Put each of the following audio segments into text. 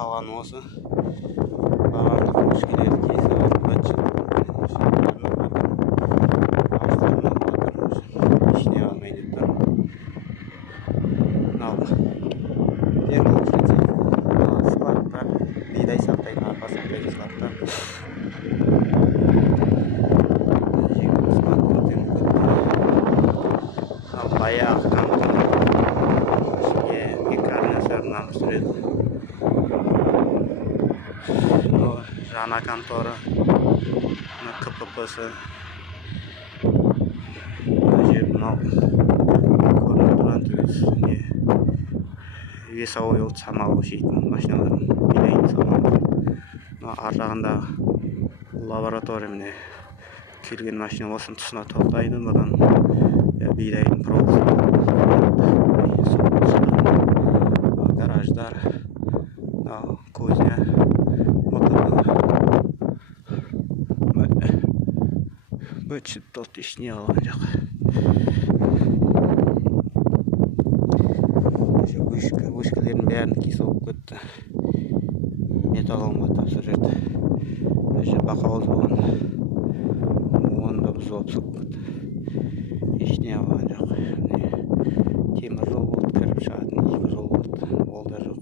қалғаны осы. Барлық өшкелерді кесіп алып ішіне қалмайды тұр. Складтар, бидай сақтайтын, арпа сақтайтын складтар. Баяғы контор пекарня сырынан түсіреді. Жаңа конторы КПП-сы мынау көрініп тұрған түгесі весовой самал өшейтін машиналарын бидайын самалы. Ар жағындағы лаборатория міне келген машина осының тұсына тоқтайды. Бұдан бидайдың провосын гараждар, кузня, моторлар бөтшіп толт ішіне алған жоқ. Өшкілердің бәрін кесі болып кетті. Металлонға тапсыр жерді. Бақауыз болған. Оны да бұз болып сұқ кетті. Ішіне алған жоқ. Темір жол болды, кіріп шығатын екі жол болды. Ол да жоқ.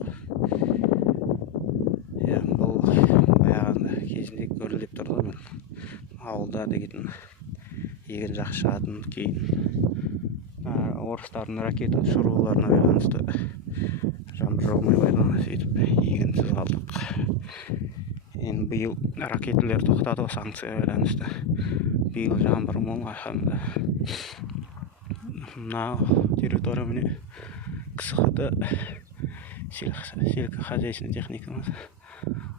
Бұл баяғында кезінде көріліп тұрды мен. Ауылда деген егін жақсы шығатын кейін орыстардың ракета ұшыруларына байланысты жаңбыр жаумай қойды. Сөйтіп егінсіз қалдық. Енді биыл ракеталар тоқтады, санкцияға байланысты. Биыл жаңбыр мол, алхамдулилlah. Мына территория міне КСХ-да сельскохозяйственный техникамыз.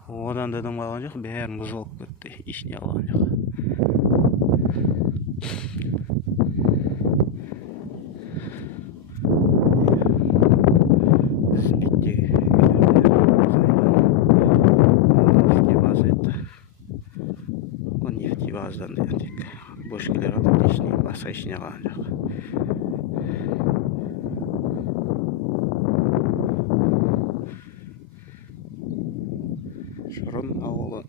Одан да дым қалған жоқ, бәрін бұзылып кетті, ішіне алған жоқ. Нефтебаздан деген тек бөшкелер алып ішіне, басқа ішіне қалған жоқ. Шырын ауылы.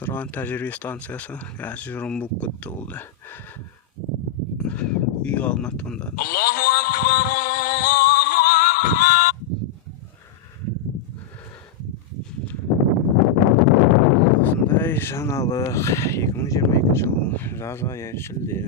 Тұрған тәжірибе станциясы қазір жүрім болып кетті. Ол да үй алдына тұндады. Аллаху акбар, Аллаху акбар. Осындай жаңалық 2022 жыл жаз айы шілде.